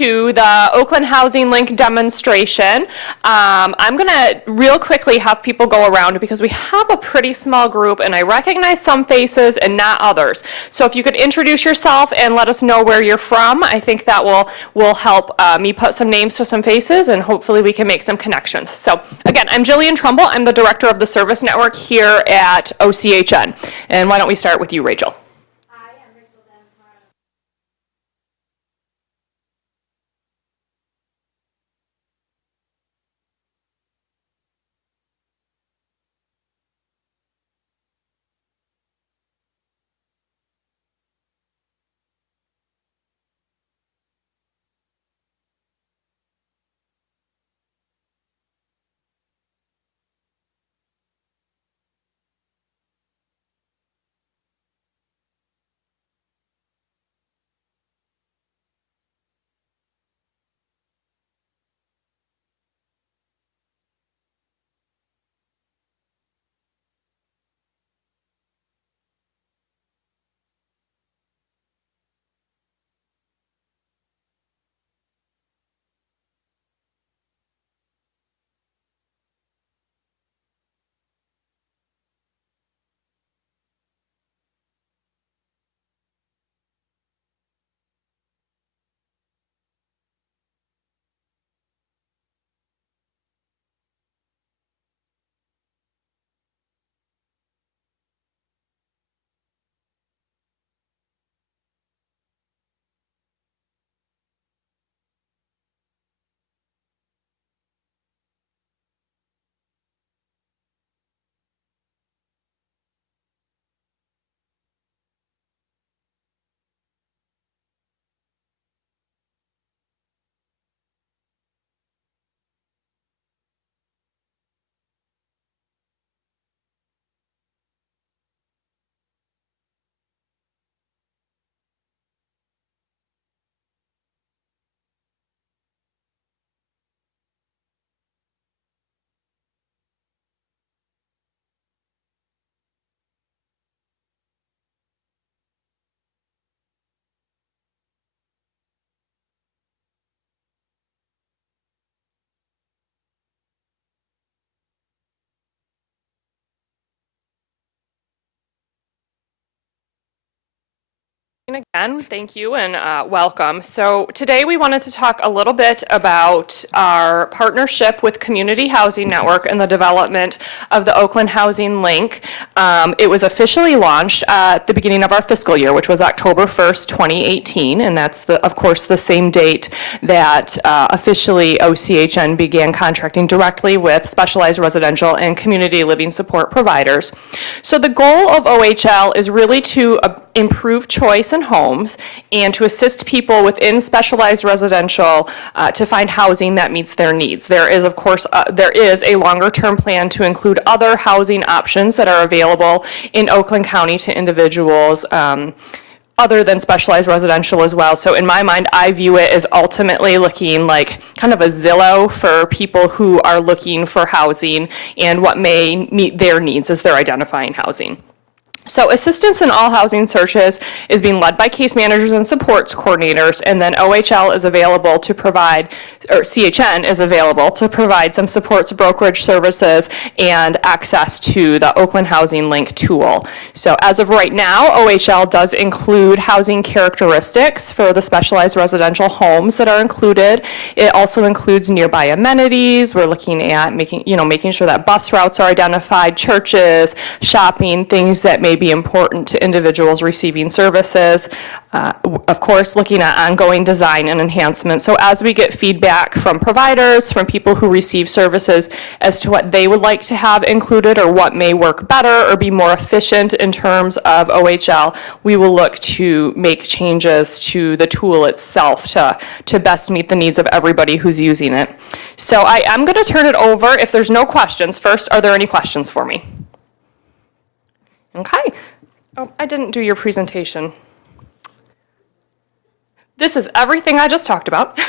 to the Oakland Housing Link demonstration. I'm going to real quickly have people go around because we have a pretty small group and I recognize some faces and not others. So if you could introduce yourself and let us know where you're from, I think that will help me put some names to some faces and hopefully we can make some connections. So again, I'm Jillian Trumbull. I'm the director of the service network here at OCHN. And why don't we start with you, Rachel? Again, thank you and welcome. So today we wanted to talk a little bit about our partnership with Community Housing Network and the development of the Oakland Housing Link. It was officially launched at the beginning of our fiscal year, which was October 1st, 2018, and that's, of course, the same date that officially OCHN began contracting directly with specialized residential and community living support providers. So the goal of OHL is really to improve choice in homes and to assist people within specialized residential to find housing that meets their needs. There is, of course, there is a longer-term plan to include other housing options that are available in Oakland County to individuals other than specialized residential as well. So in my mind, I view it as ultimately looking like kind of a Zillow for people who are looking for housing and what may meet their needs as they're identifying housing. So assistance in all housing searches is being led by case managers and supports coordinators, and then OHL is available to provide, or CHN is available to provide some supports, brokerage services, and access to the Oakland Housing Link tool. So as of right now, OHL does include housing characteristics for the specialized residential homes that are included. It also includes nearby amenities. We're looking at making sure that bus routes are identified, churches, shopping, things that may be important to individuals receiving services. Of course, looking at ongoing design and enhancement. So as we get feedback from providers, from people who receive services as to what they would like to have included or what may work better or be more efficient in terms of OHL, we will look to make changes to the tool itself to best meet the needs of everybody who's using it. So I am going to turn it over. If there's no questions, first, are there any questions for me? Okay. Oh, I didn't do your presentation. This is everything I just talked about.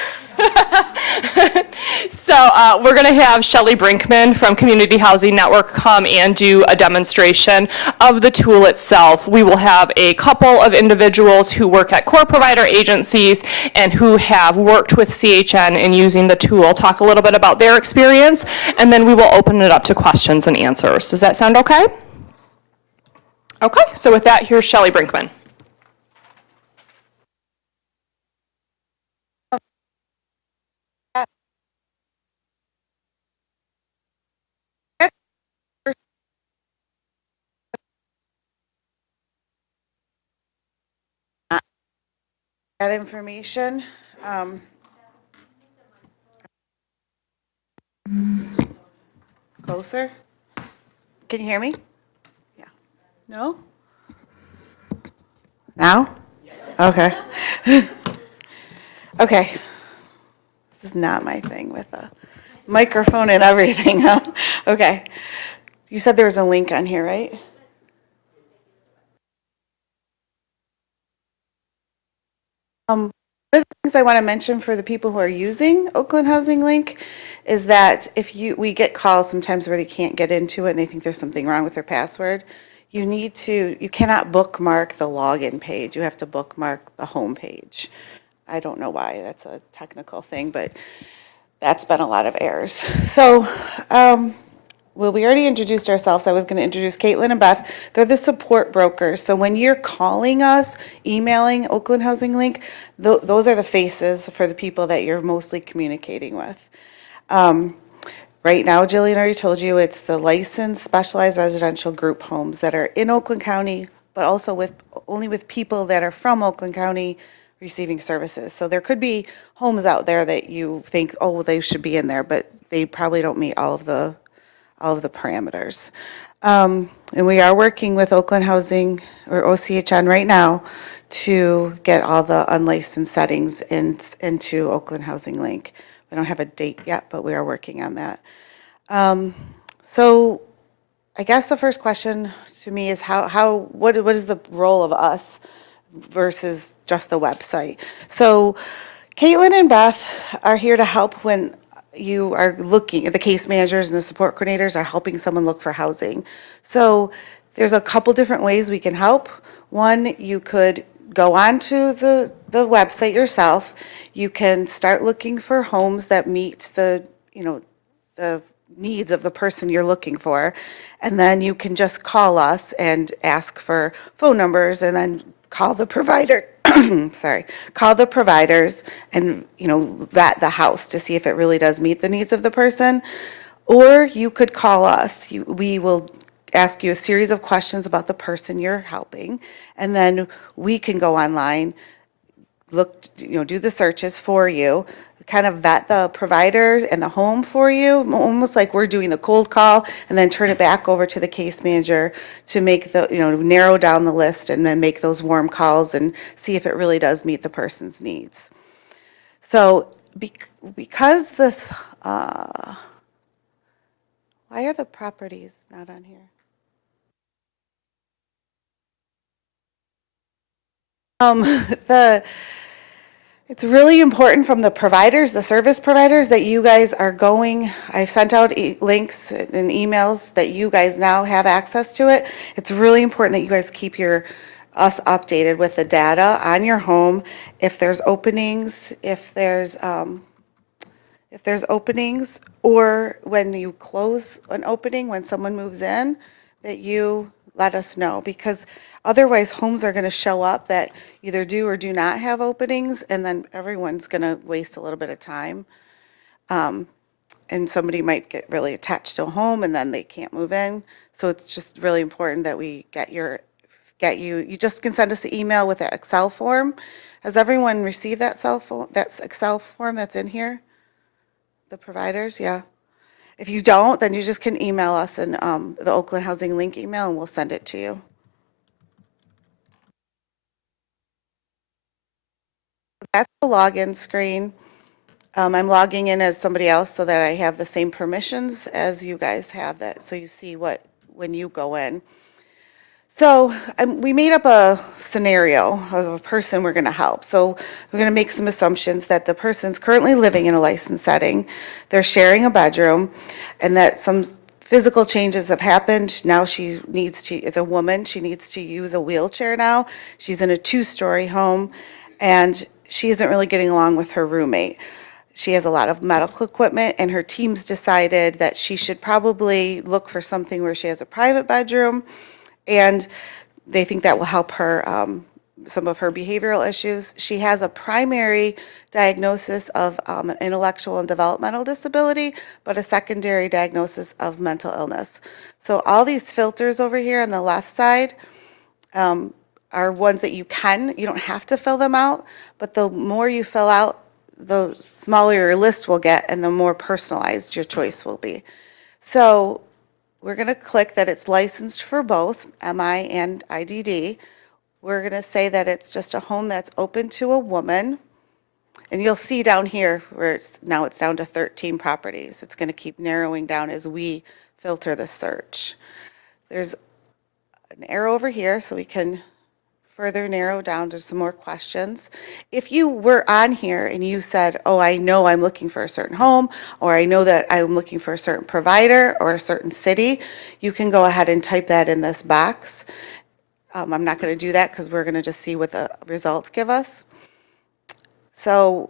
So we're going to have Shelley Brinkman from Community Housing Network come and do a demonstration of the tool itself. We will have a couple of individuals who work at core provider agencies and who have worked with CHN in using the tool, talk a little bit about their experience, and then we will open it up to questions and answers. Does that sound okay? Okay, so with that, here's Shelley Brinkman. That information. Closer. Can you hear me? Yeah. No? Now? Okay. Okay. This is not my thing with a microphone and everything, huh? Okay. You said there was a link on here, right? One of the things I want to mention for the people who are using Oakland Housing Link is that if we get calls sometimes where they can't get into it and they think there's something wrong with their password, you cannot bookmark the login page. You have to bookmark the home page. I don't know why, that's a technical thing, but that's been a lot of errors. So, well, we already introduced ourselves. I was going to introduce Caitlin and Beth. They're the support brokers. So when you're calling us, emailing Oakland Housing Link, those are the faces for the people that you're mostly communicating with. Right now, Jillian already told you, it's the licensed specialized residential group homes that are in Oakland County, but also only with people that are from Oakland County receiving services. So there could be homes out there that you think, oh, they should be in there, but they probably don't meet all of the parameters. And we are working with Oakland Housing, or OCHN right now, to get all the unlicensed settings into Oakland Housing Link. We don't have a date yet, but we are working on that. So I guess the first question to me is what is the role of us versus just the website? So Caitlin and Beth are here to help when you are looking, the case managers and the support coordinators are helping someone look for housing. So there's a couple different ways we can help. One, you could go onto the website yourself. You can start looking for homes that meet the needs of the person you're looking for. And then you can just call us and ask for phone numbers and then call the provider, call the providers and, vet the house to see if it really does meet the needs of the person. Or you could call us. We will ask you a series of questions about the person you're helping, and then we can go online, look, do the searches for you, kind of vet the provider and the home for you, almost like we're doing the cold call, and then turn it back over to the case manager to make narrow down the list and then make those warm calls and see if it really does meet the person's needs. So because this, why are the properties not on here? It's really important from the providers, the service providers, that you guys are going. I've sent out links and emails that you guys now have access to it. It's really important that you guys keep us updated with the data on your home. If there's openings, or when you close an opening, when someone moves in, that you let us know, because otherwise homes are going to show up that either do or do not have openings, and then everyone's going to waste a little bit of time. And somebody might get really attached to a home and then they can't move in. So it's just really important that we get you just can send us an email with that Excel form. Has everyone received that Excel form that's in here? The providers, yeah. If you don't, then you just can email us in the Oakland Housing Link email and we'll send it to you. That's the login screen. I'm logging in as somebody else so that I have the same permissions as you guys have, that so you see when you go in. So we made up a scenario of a person we're going to help. So we're going to make some assumptions that the person's currently living in a licensed setting, they're sharing a bedroom, and that some physical changes have happened. Now she needs to, it's a woman, she needs to use a wheelchair now. She's in a two-story home, and she isn't really getting along with her roommate. She has a lot of medical equipment, and her team's decided that she should probably look for something where she has a private bedroom, and they think that will help her, some of her behavioral issues. She has a primary diagnosis of an intellectual and developmental disability, but a secondary diagnosis of mental illness. So all these filters over here on the left side are ones that you don't have to fill them out, but the more you fill out, the smaller your list will get and the more personalized your choice will be. So we're going to click that it's licensed for both MI and IDD. We're going to say that it's just a home that's open to a woman. And you'll see down here where now it's down to 13 properties. It's going to keep narrowing down as we filter the search. There's an arrow over here so we can further narrow down to some more questions. If you were on here and you said, oh, I know I'm looking for a certain home, or I know that I'm looking for a certain provider or a certain city, you can go ahead and type that in this box. I'm not going to do that because we're going to just see what the results give us. So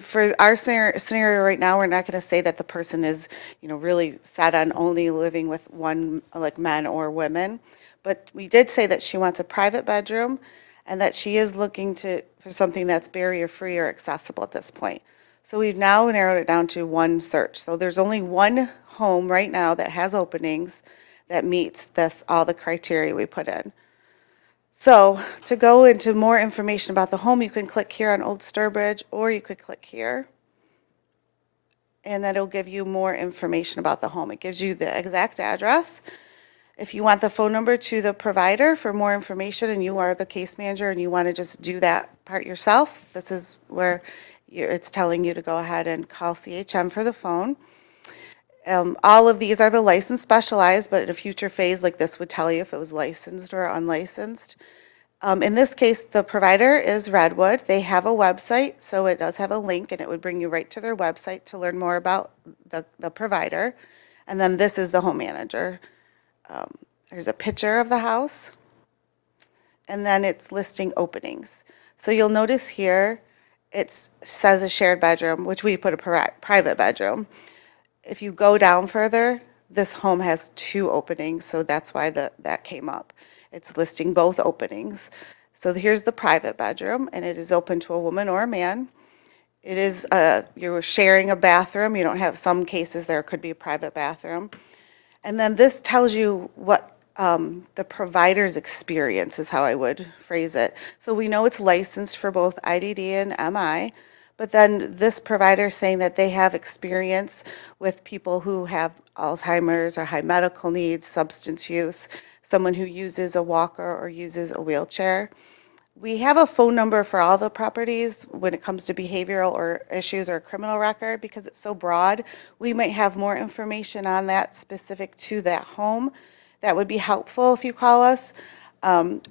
for our scenario right now, we're not going to say that the person is, really set on only living with one, like men or women. But we did say that she wants a private bedroom and that she is looking for something that's barrier-free or accessible at this point. So we've now narrowed it down to one search. So there's only one home right now that has openings that meets all the criteria we put in. So to go into more information about the home, you can click here on Old Sturbridge, or you could click here. And then it'll give you more information about the home. It gives you the exact address. If you want the phone number to the provider for more information and you are the case manager and you want to just do that part yourself, this is where it's telling you to go ahead and call CHM for the phone. All of these are the licensed specialized, but in a future phase like this would tell you if it was licensed or unlicensed. In this case, the provider is Redwood. They have a website, so it does have a link, and it would bring you right to their website to learn more about the provider. And then this is the home manager. There's a picture of the house, and then it's listing openings. So you'll notice here it says a shared bedroom, which we put a private bedroom. If you go down further, this home has 2 openings, so that's why that came up. It's listing both openings. So here's the private bedroom, and it is open to a woman or a man. It is, you're sharing a bathroom. You don't have, some cases there could be a private bathroom. And then this tells you what the provider's experience is, how I would phrase it. So we know it's licensed for both IDD and MI, but then this provider is saying that they have experience with people who have Alzheimer's or high medical needs, substance use, someone who uses a walker or uses a wheelchair. We have a phone number for all the properties when it comes to behavioral or issues or criminal record because it's so broad. We might have more information on that specific to that home. That would be helpful if you call us,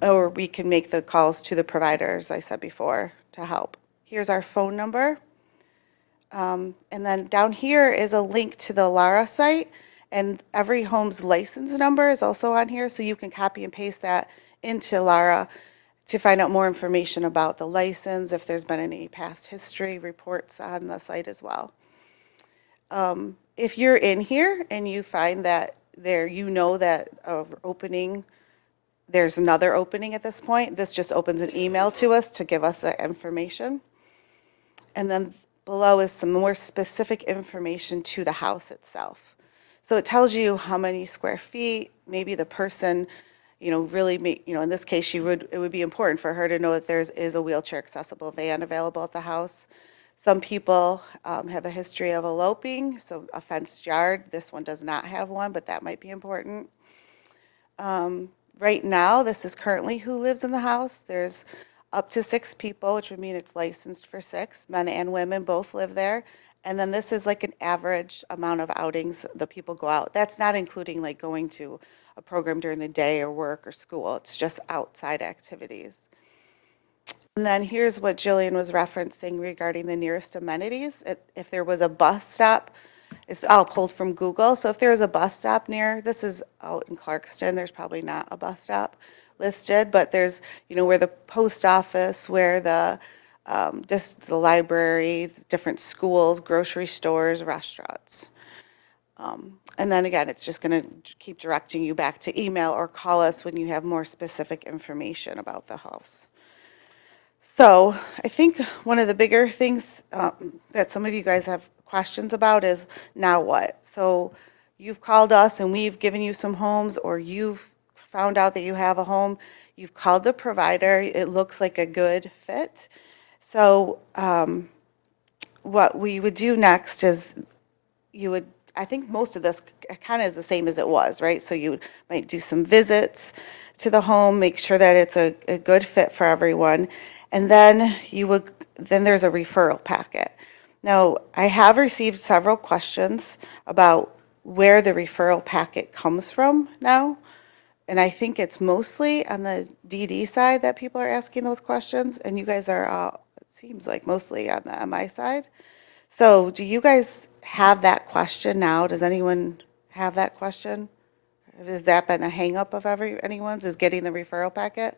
or we can make the calls to the providers, I said before, to help. Here's our phone number. And then down here is a link to the LARA site, and every home's license number is also on here, so you can copy and paste that into LARA to find out more information about the license, if there's been any past history reports on the site as well. If you're in here and you find that that opening, there's another opening at this point, this just opens an email to us to give us that information. And then below is some more specific information to the house itself. So it tells you how many square feet, maybe the person, really, in this case, it would be important for her to know that there is a wheelchair accessible van available at the house. Some people have a history of eloping, so a fenced yard. This one does not have one, but that might be important. Right now, this is currently who lives in the house. There's up to 6 people, which would mean it's licensed for 6. Men and women both live there. And then this is like an average amount of outings the people go out. That's not including like going to a program during the day or work or school. It's just outside activities. And then here's what Jillian was referencing regarding the nearest amenities. If there was a bus stop, it's all pulled from Google. So if there was a bus stop near, this is out in Clarkston, there's probably not a bus stop listed, but there's, where the post office, where just the library, different schools, grocery stores, restaurants. And then again, it's just going to keep directing you back to email or call us when you have more specific information about the house. So I think one of the bigger things that some of you guys have questions about is now what? So you've called us and we've given you some homes, or you've found out that you have a home, you've called the provider, it looks like a good fit. So what we would do next is I think most of this kind of is the same as it was, right? So you might do some visits to the home, make sure that it's a good fit for everyone. And then then there's a referral packet. Now, I have received several questions about where the referral packet comes from now. And I think it's mostly on the DD side that people are asking those questions. And you guys are, it seems like, mostly on the MI side. So do you guys have that question now? Does anyone have that question? Has that been a hang up of anyone's, is getting the referral packet?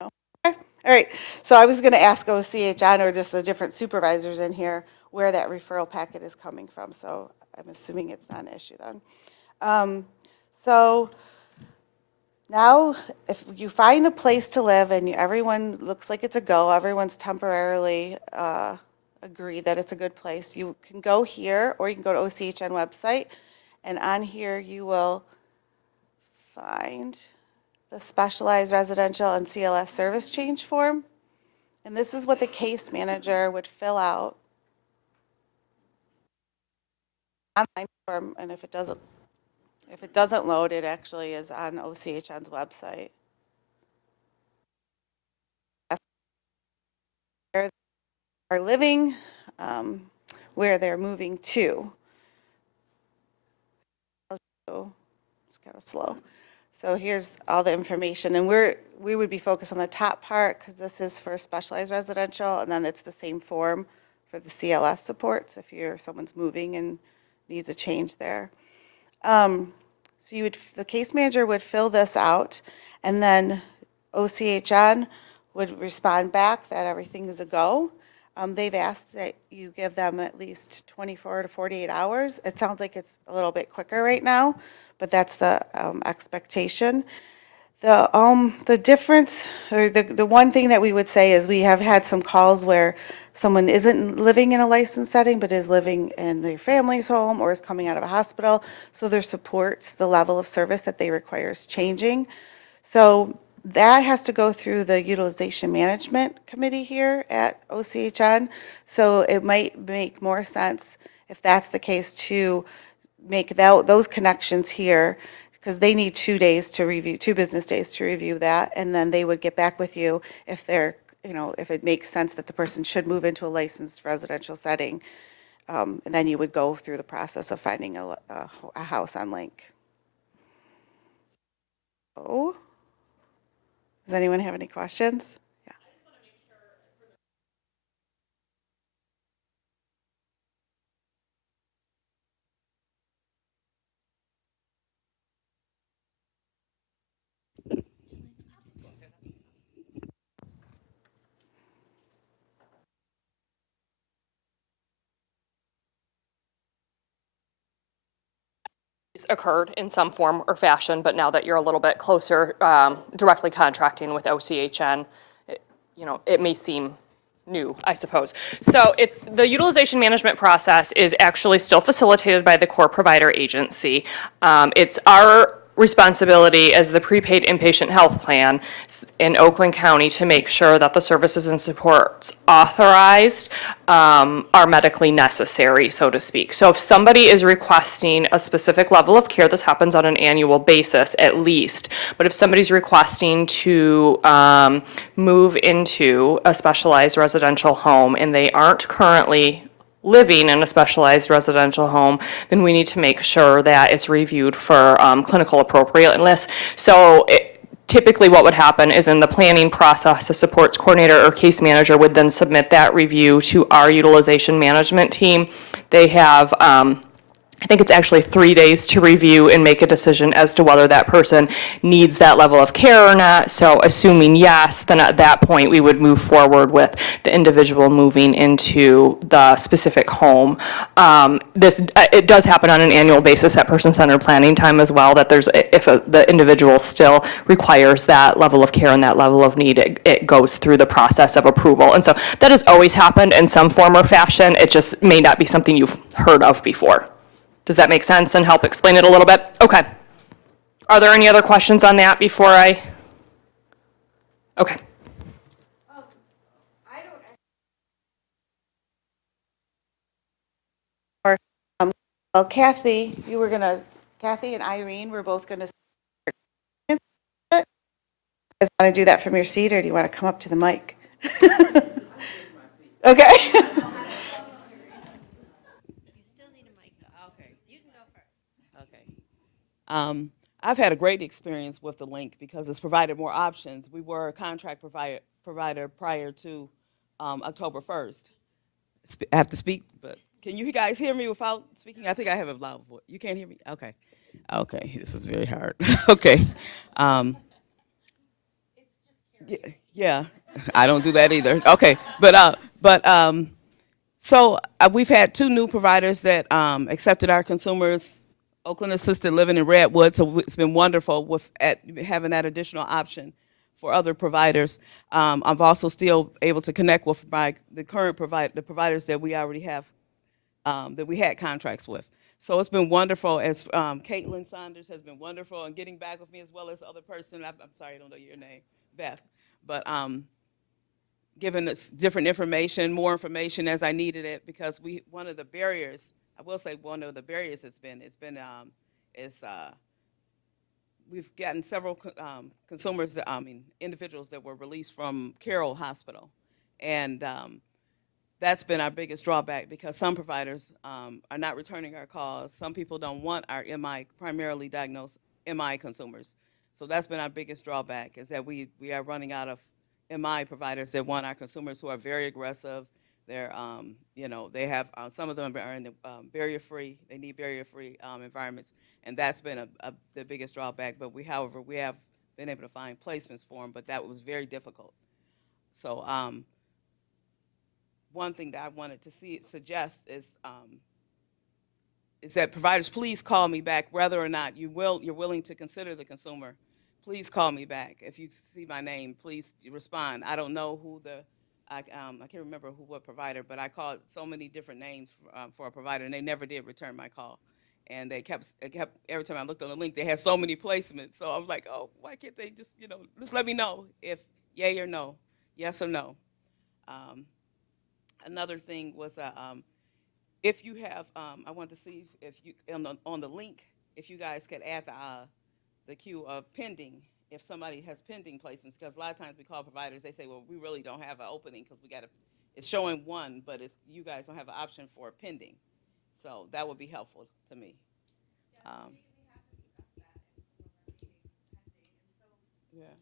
No? Okay. All right. So I was going to ask OCHN or just the different supervisors in here where that referral packet is coming from. So I'm assuming it's not an issue then. So now, if you find the place to live and everyone looks like it's a go, everyone's temporarily agreed that it's a good place, you can go here or you can go to OCHN website, and on here you will find the Specialized Residential and CLS Service Change Form. And this is what the case manager would fill out. Online form, and if it doesn't load, it actually is on OCHN's website. Where they're living, where they're moving to. So it's kind of slow. So here's all the information, and we would be focused on the top part because this is for specialized residential, and then it's the same form for the CLS supports if someone's moving and needs a change there. So the case manager would fill this out, and then OCHN would respond back that everything is a go. They've asked that you give them at least 24 to 48 hours. It sounds like it's a little bit quicker right now, but that's the expectation. The difference, or the one thing that we would say is we have had some calls where someone isn't living in a licensed setting, but is living in their family's home or is coming out of a hospital. So their supports, the level of service that they require is changing. So that has to go through the Utilization Management Committee here at OCHN. So it might make more sense, if that's the case, to make those connections here, because they need 2 business days to review that, and then they would get back with you if if it makes sense that the person should move into a licensed residential setting, and then you would go through the process of finding a house on Link. Oh, does anyone have any questions? Yeah. Occurred in some form or fashion, but now that you're a little bit closer, directly contracting with OCHN, it may seem new, I suppose. So the utilization management process is actually still facilitated by the core provider agency. It's our responsibility as the prepaid inpatient health plan in Oakland County to make sure that the services and supports authorized are medically necessary, so to speak. So if somebody is requesting a specific level of care, this happens on an annual basis at least, but if somebody's requesting to move into a specialized residential home and they aren't currently living in a specialized residential home, then we need to make sure that it's reviewed for clinical appropriateness. So typically what would happen is in the planning process, a supports coordinator or case manager would then submit that review to our utilization management team. They have I think it's actually 3 days to review and make a decision as to whether that person needs that level of care or not. So assuming yes, then at that point we would move forward with the individual moving into the specific home. It does happen on an annual basis at person-centered planning time as well, that if the individual still requires that level of care and that level of need, it goes through the process of approval. And so that has always happened in some form or fashion. It just may not be something you've heard of before. Does that make sense and help explain it a little bit? Okay. Are there any other questions on that before I? Okay. Or, well, Kathy and Irene were both gonna. You guys want to do that from your seat, or do you want to come up to the mic? Okay. I've had a great experience with the link because it's provided more options. We were a contract provider prior to October 1st. I have to speak, but can you guys hear me without speaking? I think I have a loud voice. You can't hear me? Okay. Okay, this is very hard. Okay. Yeah, I don't do that either. Okay, so we've had 2 new providers that accepted our consumers, Oakland Assisted Living in Redwood, so it's been wonderful with having that additional option for other providers. I'm also still able to connect with the providers that we already have, that we had contracts with. So it's been wonderful, as Caitlin Saunders has been wonderful in getting back with me, as well as the other person, I'm sorry, I don't know your name, Beth, but giving us different information, more information as I needed it, because one of the barriers, I will say one of the barriers we've gotten several consumers, individuals that were released from Carroll Hospital, and that's been our biggest drawback, because some providers are not returning our calls. Some people don't want our primarily diagnosed MI consumers. So that's been our biggest drawback, is that we are running out of MI providers that want our consumers who are very aggressive. They're, they have, some of them are in the barrier-free, they need barrier-free environments, and that's been the biggest drawback. But however, we have been able to find placements for them, but that was very difficult. So one thing that I wanted to suggest is that providers, please call me back, whether or not you're willing to consider the consumer. Please call me back. If you see my name, please respond. I don't know who I can't remember what provider, but I called so many different names for a provider, and they never did return my call. And they kept every time I looked on the link, they had so many placements. So I was like, oh, why can't they just let me know if yay or no, yes or no. Another thing was if you have, I want to see if you on the link, if you guys could add the queue of pending, if somebody has pending placements, because a lot of times we call providers, they say, well, we really don't have an opening because it's showing one, but you guys don't have an option for pending. So that would be helpful to me. Yeah.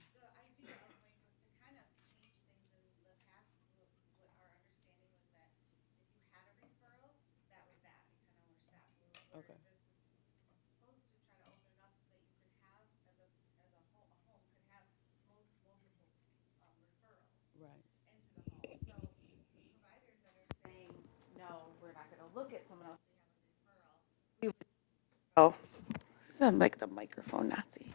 Okay. Right. No, we're not going to look at someone else. Oh, sound like the microphone Nazi.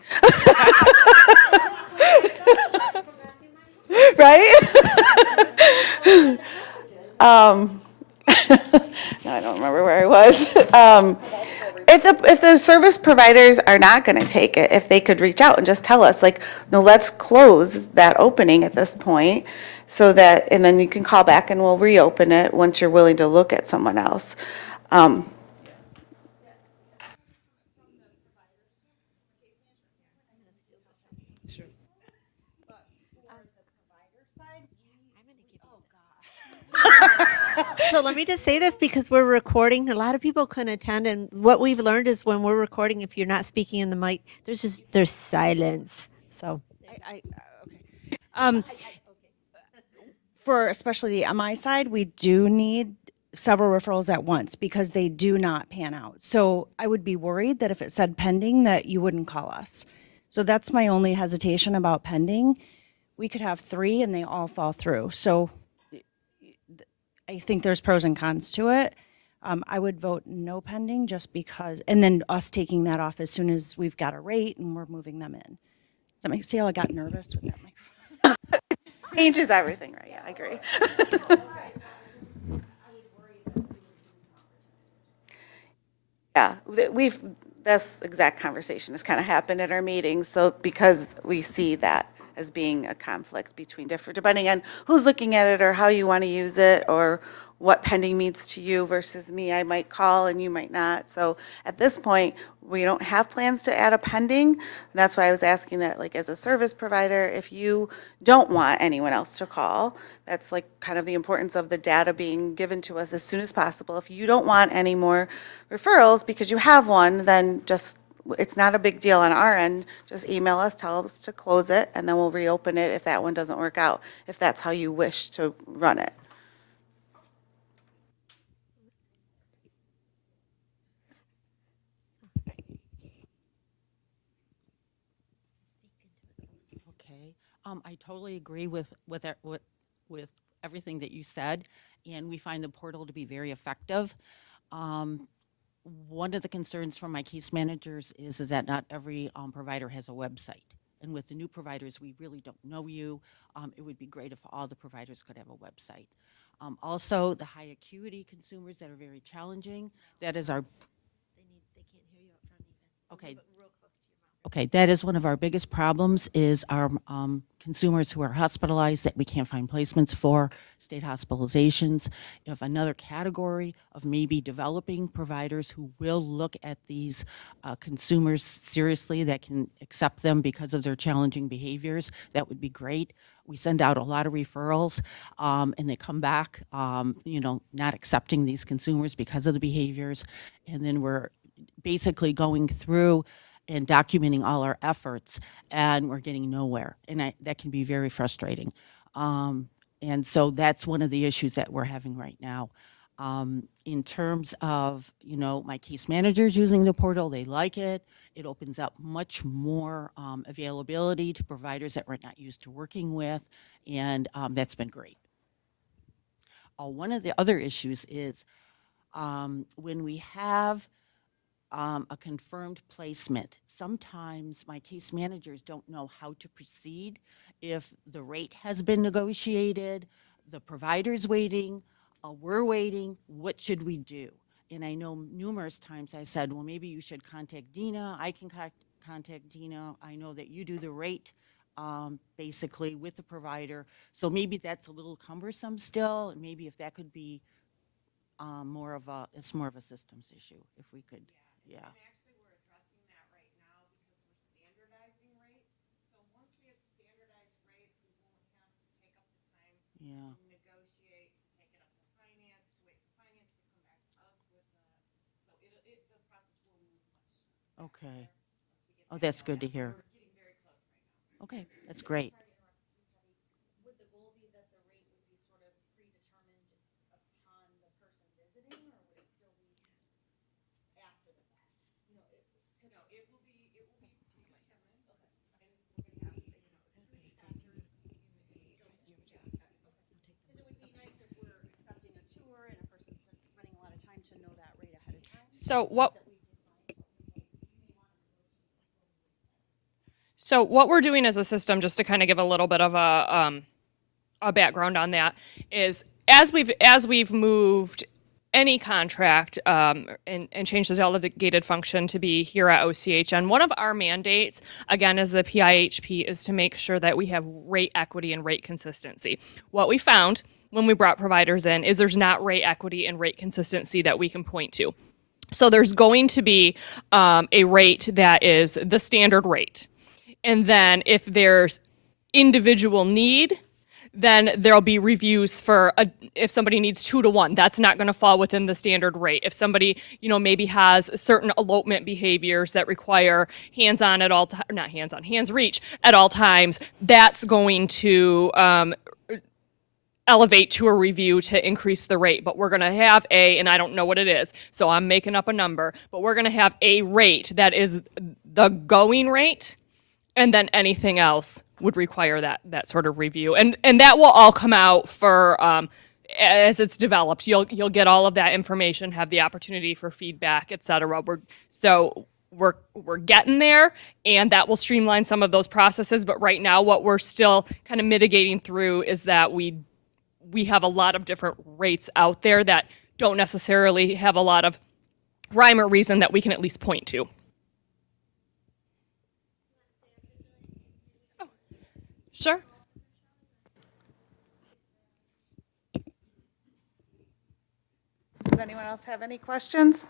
Right? No, I don't remember where I was. If the service providers are not going to take it, if they could reach out and just tell us, like, no, let's close that opening at this point, so that, and then you can call back and we'll reopen it once you're willing to look at someone else. Sure. So let me just say this because we're recording. A lot of people couldn't attend, and what we've learned is when we're recording, if you're not speaking in the mic, there's silence. So Okay. For especially the MI side, we do need several referrals at once because they do not pan out. So I would be worried that if it said pending, that you wouldn't call us. So that's my only hesitation about pending. We could have 3 and they all fall through. So I think there's pros and cons to it. I would vote no pending just because, and then us taking that off as soon as we've got a rate and we're moving them in. Does that make, see how I got nervous with that microphone? Changes everything, right? Yeah, I agree. Yeah, this exact conversation has kind of happened at our meetings, so because we see that as being a conflict between different, depending on who's looking at it or how you want to use it or what pending means to you versus me, I might call and you might not. So at this point, we don't have plans to add a pending. That's why I was asking that, like, as a service provider, if you don't want anyone else to call, that's like kind of the importance of the data being given to us as soon as possible. If you don't want any more referrals because you have one, then just, it's not a big deal on our end. Just email us, tell us to close it, and then we'll reopen it if that one doesn't work out, if that's how you wish to run it. Okay, I totally agree with everything that you said, and we find the portal to be very effective. Um, One of the concerns from my case managers is that not every provider has a website. And with the new providers, we really don't know you. It would be great if all the providers could have a website. Also, the high acuity consumers that are very challenging, that is our, okay. Okay, that is one of our biggest problems is our consumers who are hospitalized that we can't find placements for, state hospitalizations. If another category of maybe developing providers who will look at these consumers seriously that can accept them because of their challenging behaviors, that would be great. We send out a lot of referrals and they come back, not accepting these consumers because of the behaviors. And then we're basically going through and documenting all our efforts, and we're getting nowhere. And that can be very frustrating. And so that's one of the issues that we're having right now. In terms of, my case managers using the portal, they like it. It opens up much more availability to providers that we're not used to working with, and that's been great. One of the other issues is when we have a confirmed placement. Sometimes my case managers don't know how to proceed. If the rate has been negotiated, the provider's waiting, we're waiting, what should we do? And I know numerous times I said, well, maybe you should contact Dina. I can contact Dina. I know that you do the rate basically with the provider. So maybe that's a little cumbersome still. Maybe if that could be it's more of a systems issue if we could. Yeah. And actually, we're addressing that right now because we're standardizing rates. So once we have standardized rates, we won't have to take up the time Yeah. to negotiate, to take it up to finance, to wait for finance to come back to us with the process will move much Okay. faster Oh, once we get that's that good to done. hear. We're getting very close right now. Okay, that's great. Would the goal be that the rate would be sort of predetermined upon the person visiting, or would it still be after the fact? No, it will be predetermined. And we're gonna have, Because it would be nice if we're accepting a tour and a person's spending a lot of time to know that rate ahead of time. So what we're doing as a system, just to kind of give a little bit of a background on that, is as we've moved any contract and changed the delegated function to be here at OCHN, one of our mandates, again, as the PIHP, is to make sure that we have rate equity and rate consistency. What we found when we brought providers in is there's not rate equity and rate consistency that we can point to. So there's going to be a rate that is the standard rate. And then if there's individual need, then there'll be reviews for if somebody needs 2 to 1, that's not going to fall within the standard rate. If somebody, maybe has certain elopement behaviors that require hands-on at all not hands-on, hands reach at all times, that's going to elevate to a review to increase the rate. But we're going to have and I don't know what it is, so I'm making up a number, but we're going to have a rate that is the going rate, and then anything else would require that sort of review. And that will all come out for as it's developed. You'll get all of that information, have the opportunity for feedback, et cetera. We're getting there, and that will streamline some of those processes. But right now, what we're still kind of mitigating through is that we have a lot of different rates out there that don't necessarily have a lot of rhyme or reason that we can at least point to. Oh, sure. Does anyone else have any questions?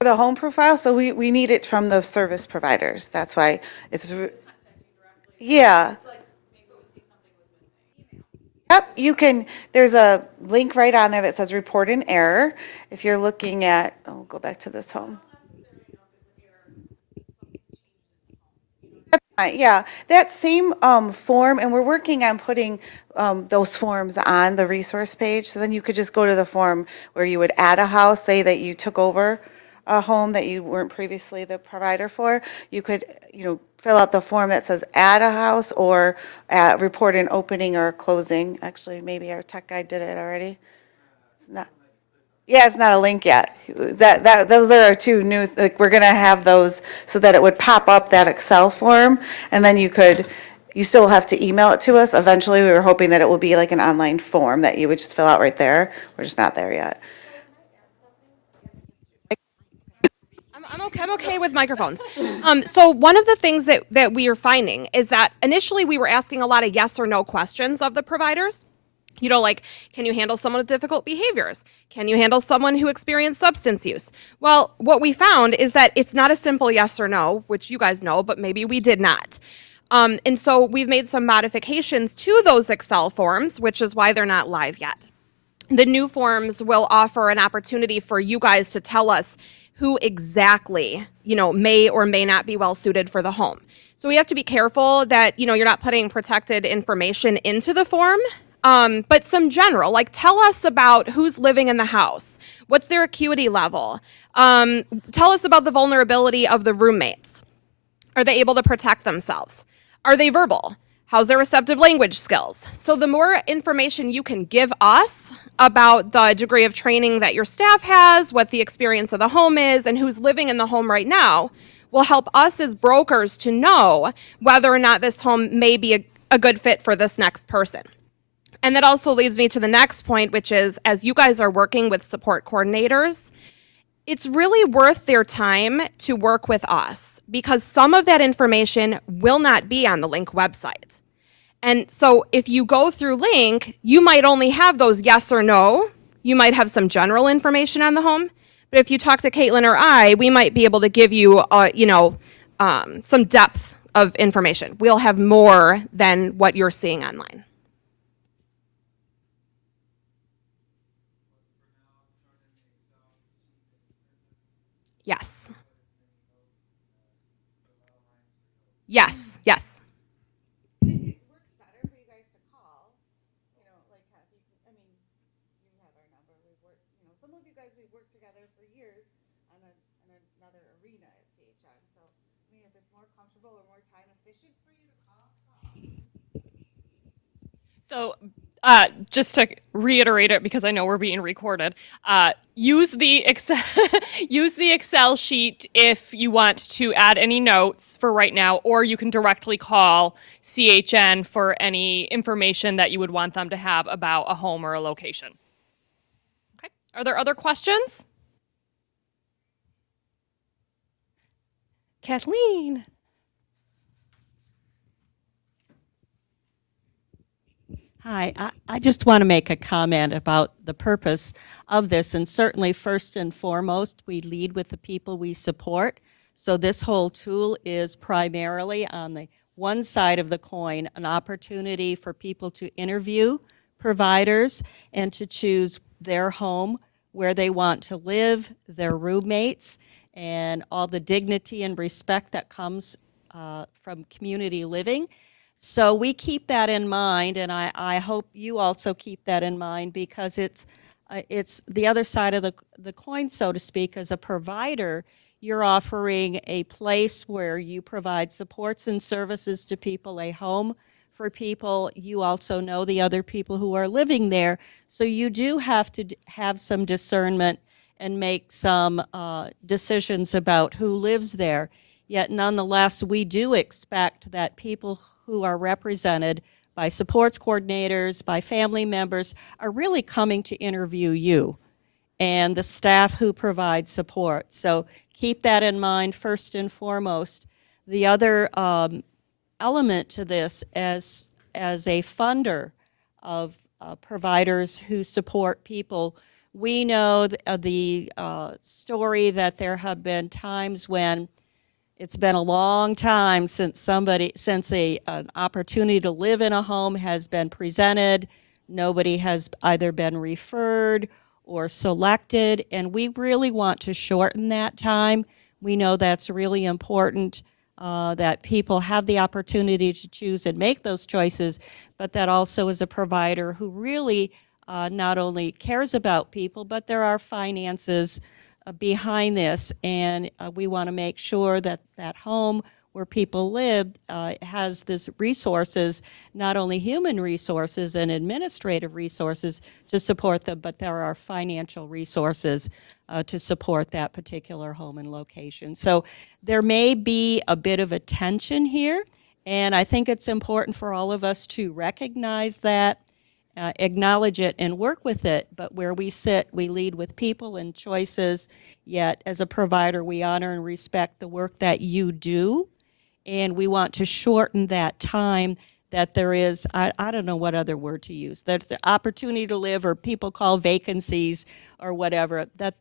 For the home profile, so we need it from the service providers. That's why it's, yeah. Yep, you can, there's a link right on there that says report an error. If you're looking at, I'll go back to this home. Yeah, that same form, and we're working on putting those forms on the resource page. So then you could just go to the form where you would add a house, say that you took over a home that you weren't previously the provider for. You could, fill out the form that says add a house or report an opening or a closing. Actually, maybe our tech guy did it already. It's not. Yeah, it's not a link yet. Those are our two new, we're gonna have those so that it would pop up that Excel form, and then you still have to email it to us. Eventually, we were hoping that it will be like an online form that you would just fill out right there. We're just not there yet. I'm okay with microphones. So one of the things that we are finding is that initially we were asking a lot of yes or no questions of the providers. Like, can you handle someone with difficult behaviors? Can you handle someone who experienced substance use? Well, what we found is that it's not a simple yes or no, which you guys know, but maybe we did not. And so we've made some modifications to those Excel forms, which is why they're not live yet. The new forms will offer an opportunity for you guys to tell us who exactly, may or may not be well suited for the home. So we have to be careful that, you're not putting protected information into the form. But some general, like tell us about who's living in the house. What's their acuity level? Tell us about the vulnerability of the roommates. Are they able to protect themselves? Are they verbal? How's their receptive language skills? So the more information you can give us about the degree of training that your staff has, what the experience of the home is, and who's living in the home right now, will help us as brokers to know whether or not this home may be a good fit for this next person. And that also leads me to the next point, which is, as you guys are working with support coordinators, it's really worth their time to work with us because some of that information will not be on the Link website. And so if you go through Link, you might only have those yes or no. You might have some general information on the home. But if you talk to Caitlin or I, we might be able to give you, some depth of information. We'll have more than what you're seeing online. Yes. Yes, yes. It works better for you guys to call, you have our number. Some of you guys, we've worked together for years on another arena at CHN. So, if it's more comfortable or more time efficient for you to call. So just to reiterate it, because I know we're being recorded, use the Excel sheet if you want to add any notes for right now, or you can directly call CHN for any information that you would want them to have about a home or a location. Are there other questions? Kathleen. Hi, I just want to make a comment about the purpose of this. And certainly, first and foremost, we lead with the people we support. So this whole tool is primarily on the one side of the coin, an opportunity for people to interview providers and to choose their home, where they want to live, their roommates, and all the dignity and respect that comes from community living. So we keep that in mind, and I hope you also keep that in mind, because it's the other side of the coin, so to speak. As a provider, you're offering a place where you provide supports and services to people, a home for people. You also know the other people who are living there, so you do have to have some discernment and make some decisions about who lives there. Yet nonetheless, we do expect that people who are represented by supports coordinators, by family members, are really coming to interview you and the staff who provide support. So keep that in mind first and foremost. The other element to this, as a funder of providers who support people, we know the story that there have been times when it's been a long time since an opportunity to live in a home has been presented. Nobody has either been referred or selected, and we really want to shorten that time. We know that's really important, that people have the opportunity to choose and make those choices, but that also is a provider who really not only cares about people, but there are finances behind this, and we want to make sure that that home where people live has this resources, not only human resources and administrative resources to support them, but there are financial resources to support that particular home and location. So there may be a bit of a tension here, and I think it's important for all of us to recognize that, acknowledge it, and work with it. But where we sit, we lead with people and choices, yet as a provider, we honor and respect the work that you do, and we want to shorten that time that there is, I don't know what other word to use, there's the opportunity to live, or people call vacancies or whatever, that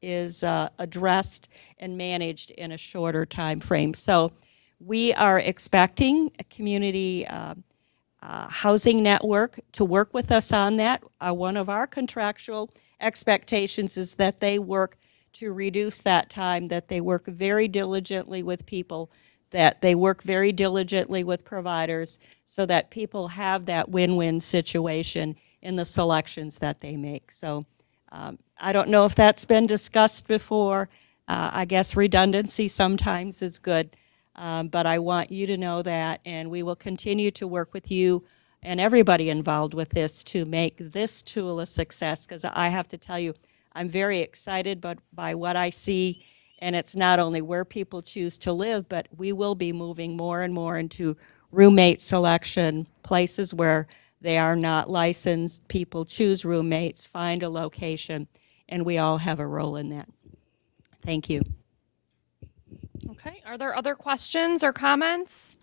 is addressed and managed in a shorter time frame. So we are expecting a community housing network to work with us on that. One of our contractual expectations is that they work to reduce that time, that they work very diligently with people, that they work very diligently with providers, so that people have that win-win situation in the selections that they make. So I don't know if that's been discussed before. I guess redundancy sometimes is good. But I want you to know that, and we will continue to work with you and everybody involved with this to make this tool a success, because I have to tell you, I'm very excited by what I see, and it's not only where people choose to live, but we will be moving more and more into roommate selection, places where they are not licensed, people choose roommates, find a location, and we all have a role in that. Thank you. Okay, are there other questions or comments?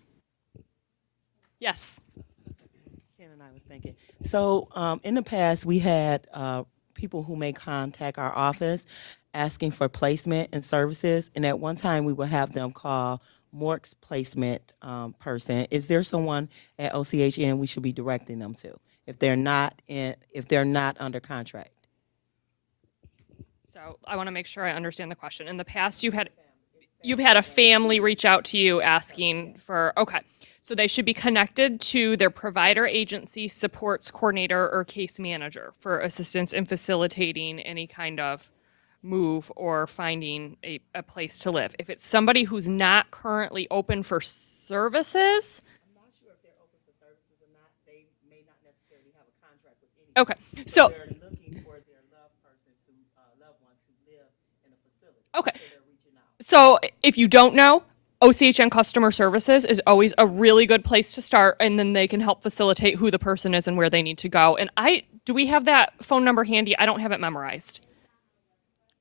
Yes. Ken and I was thinking. So in the past, we had people who may contact our office asking for placement and services, and at one time we would have them call Mork's placement person. Is there someone at OCHN we should be directing them to if they're not under contract? So I want to make sure I understand the question. In the past, you've had a family reach out to you asking for, okay, so they should be connected to their provider agency, supports coordinator, or case manager for assistance in facilitating any kind of move or finding a place to live. If it's somebody who's not currently open for services, I'm not sure if they're open for services or not. They may not necessarily have a contract with anyone. okay, so, They're looking for their loved one to live in a facility. okay. So they're reaching out. So if you don't know, OCHN Customer Services is always a really good place to start, and then they can help facilitate who the person is and where they need to go. And I Do we have that phone number handy? I don't have it memorized.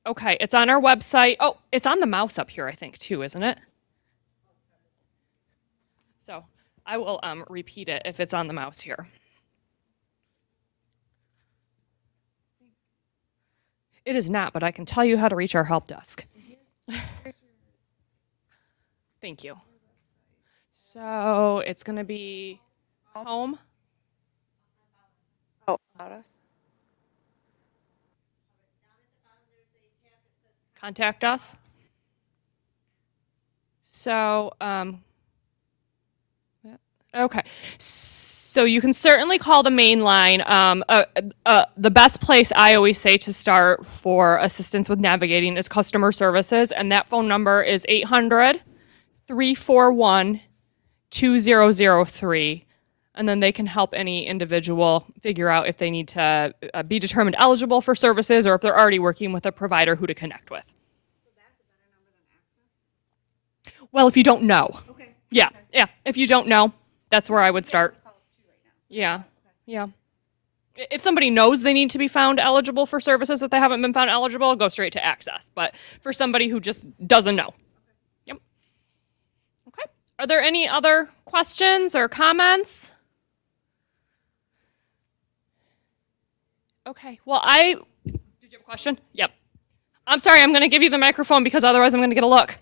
Okay, it's on our website. Oh, it's on the mouse up here, I think, too, isn't it? So I will repeat it if it's on the mouse here. It is not, but I can tell you how to reach our help desk. Thank you. So it's going to be home. Oh, about us. Contact us. So, okay. So you can certainly call the main line. The best place I always say to start for assistance with navigating is customer services, and that phone number is 800-341-2003. And then they can help any individual figure out if they need to be determined eligible for services or if they're already working with a provider who to connect with. Well, if you don't know. Okay. Yeah, yeah. If you don't know, that's where I would start. Yeah, yeah. If somebody knows they need to be found eligible for services that they haven't been found eligible, go straight to access. But for somebody who just doesn't know. Yep. Okay. Are there any other questions or comments? Okay. Well, did you have a question? Yep. I'm sorry, I'm going to give you the microphone because otherwise I'm going to get a look.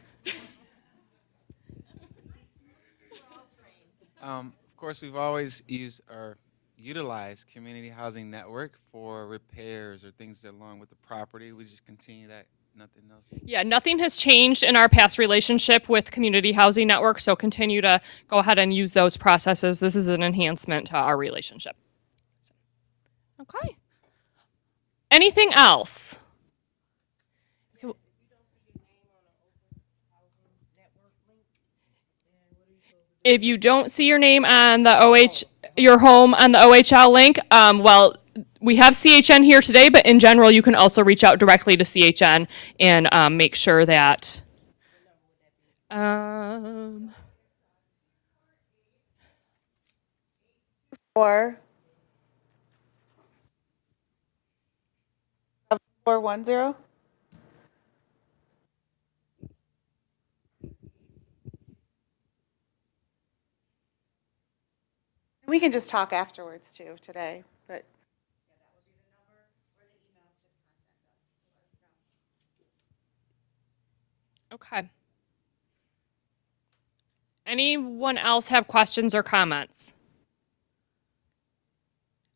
Of course, we've always used or utilized community housing network for repairs or things along with the property. We just continue that, nothing else. Yeah, nothing has changed in our past relationship with Community Housing Network, so continue to go ahead and use those processes. This is an enhancement to our relationship. Okay. Anything else? If you don't see your name on the your home on the OHL link, well, we have CHN here today, but in general, you can also reach out directly to CHN and make sure that. Or 410. We can just talk afterwards too today, but Okay. Anyone else have questions or comments?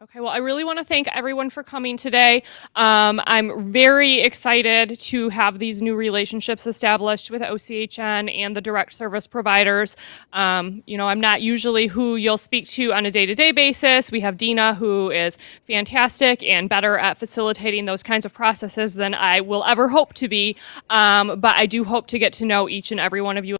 Okay, well, I really want to thank everyone for coming today. I'm very excited to have these new relationships established with OCHN and the direct service providers. You know, I'm not usually who you'll speak to on a day-to-day basis. We have Dina, who is fantastic and better at facilitating those kinds of processes than I will ever hope to be. But I do hope to get to know each and every one of you